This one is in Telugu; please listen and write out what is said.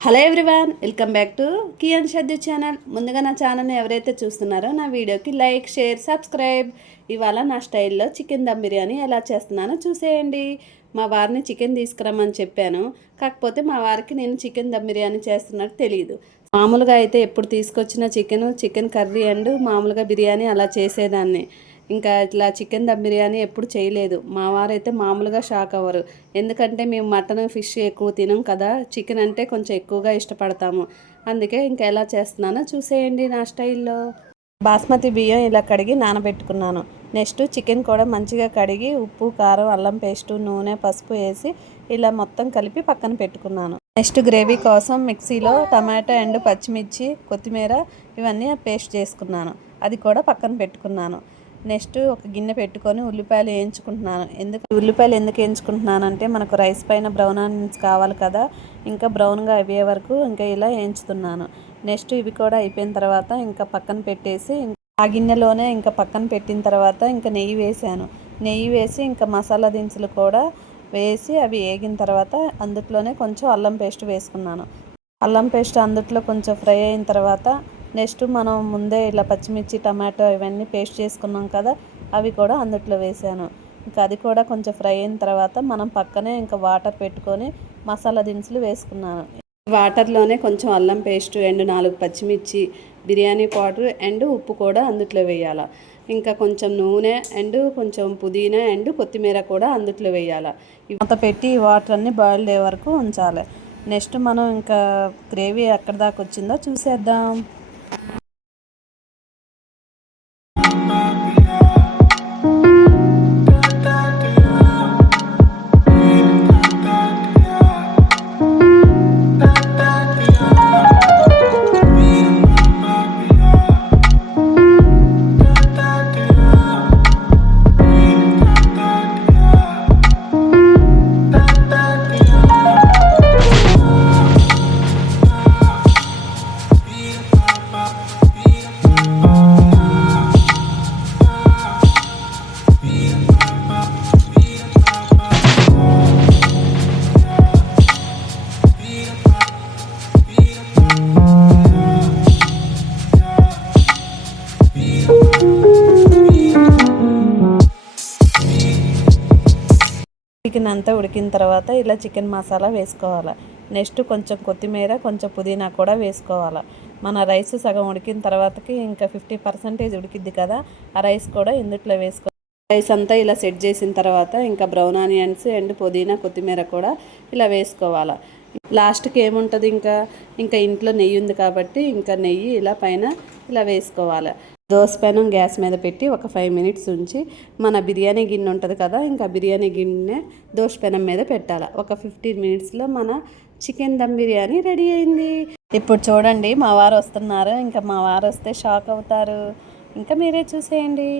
Hello everyone, welcome back to కియాన్ షద్దు ఛానల్. ముందుగా నా ఛానల్ని ఎవరైతే చూస్తున్నారో నా వీడియోకి లైక్, షేర్, సబ్స్క్రైబ్. ఇవాళ నా స్టైల్లో చికెన్ దమ్ బిర్యానీ ఎలా చేస్తున్నానో చూసేయండి. మా వారిని చికెన్ తీసుకురమ్మని చెప్పాను, కాకపోతే మా వారికి నేను చికెన్ దమ్ బిర్యానీ చేస్తున్నట్టు తెలియదు. మామూలుగా అయితే ఎప్పుడు తీసుకొచ్చిన చికెన్ కర్రీ అండ్ మామూలుగా బిర్యానీ అలా చేసేదాన్ని. ఇంకా ఇట్లా చికెన్ దమ్ బిర్యానీ ఎప్పుడు చేయలేదు. మా వారైతే మామూలుగా షాక్ అవ్వరు, ఎందుకంటే మేము మటన్, ఫిష్ ఎక్కువ తినం కదా, చికెన్ అంటే కొంచెం ఎక్కువగా ఇష్టపడతాము. అందుకే ఇంకా ఎలా చేస్తున్నానో చూసేయండి నా స్టైల్లో. బాస్మతి బియ్యం ఇలా కడిగి నానబెట్టుకున్నాను. నెక్స్ట్ చికెన్ కూడా మంచిగా కడిగి ఉప్పు, కారం, అల్లం పేస్టు, నూనె, పసుపు వేసి ఇలా మొత్తం కలిపి పక్కన పెట్టుకున్నాను. నెక్స్ట్ గ్రేవీ కోసం మిక్సీలో టమాటో అండ్ పచ్చిమిర్చి, కొత్తిమీర ఇవన్నీ పేస్ట్ చేసుకున్నాను. అది కూడా పక్కన పెట్టుకున్నాను. నెక్స్ట్ ఒక గిన్నె పెట్టుకొని ఉల్లిపాయలు వేయించుకుంటున్నాను. ఉల్లిపాయలు ఎందుకు వేయించుకుంటున్నానంటే మనకు రైస్ పైన బ్రౌన్ ఆనియన్స్ కావాలి కదా, ఇంకా బ్రౌన్గా అయ్యే వరకు ఇంకా ఇలా వేయించుతున్నాను. నెక్స్ట్ ఇవి కూడా అయిపోయిన తర్వాత ఇంకా పక్కన పెట్టేసి ఆ గిన్నెలోనే ఇంకా పక్కన పెట్టిన తర్వాత ఇంకా నెయ్యి వేసాను. నెయ్యి వేసి ఇంకా మసాలా దినుసులు కూడా వేసి అవి వేగిన తర్వాత అందులోనే కొంచెం అల్లం పేస్ట్ వేసుకున్నాను. అల్లం పేస్ట్ అందులో కొంచెం ఫ్రై అయిన తర్వాత నెక్స్ట్ మనం ముందే ఇలా పచ్చిమిర్చి, టమాటో ఇవన్నీ పేస్ట్ చేసుకున్నాం కదా, అవి కూడా అందులో వేసాను. ఇంకా అది కూడా కొంచెం ఫ్రై అయిన తర్వాత మనం పక్కనే ఇంకా వాటర్ పెట్టుకొని మసాలా దినుసులు వేసుకున్నాను. వాటర్లోనే కొంచెం అల్లం పేస్ట్ అండ్ 4 పచ్చిమిర్చి, బిర్యానీ పౌడర్ అండ్ ఉప్పు కూడా అందులో వేయాలి. ఇంకా కొంచెం నూనె అండ్ కొంచెం పుదీనా అండ్ కొత్తిమీర కూడా అందులో వేయాలి. ఇవంతా పెట్టి వాటర్ అన్నీ బాయిల్ అయ్యే వరకు ఉంచాలి. నెక్స్ట్ మనం ఇంకా గ్రేవీ ఎక్కడి దాకా వచ్చిందో చూసేద్దాం. చికెన్ అంతా ఉడికిన తర్వాత ఇలా చికెన్ మసాలా వేసుకోవాలి. నెక్స్ట్ కొంచెం కొత్తిమీర, కొంచెం పుదీనా కూడా వేసుకోవాలి. మన రైస్ సగం ఉడికిన తర్వాతకి ఇంకా 50% ఉడికిద్ది కదా, ఆ రైస్ కూడా ఇందుట్లో వేసుకోవాలి. రైస్ అంతా ఇలా సెట్ చేసిన తర్వాత ఇంకా బ్రౌన్ ఆనియన్స్ అండ్ పుదీనా, కొత్తిమీర కూడా ఇలా వేసుకోవాలి. లాస్ట్కి ఏముంటుంది, ఇంకా ఇంట్లో నెయ్యి ఉంది కాబట్టి ఇంకా నెయ్యి ఇలా పైన ఇలా వేసుకోవాలి. దోశ పెనం గ్యాస్ మీద పెట్టి ఒక 5 మినిట్స్ ఉంచి మన బిర్యానీ గిన్నె ఉంటుంది కదా, ఇంకా బిర్యానీ గిన్నె దోశ పెనం మీద పెట్టాలి. ఒక 15 మినిట్స్లో మన చికెన్ దమ్ బిర్యానీ రెడీ అయింది. ఇప్పుడు చూడండి, మా వారు వస్తున్నారు. ఇంకా మా వారు వస్తే షాక్ అవుతారు. ఇంకా మీరే చూసేయండి.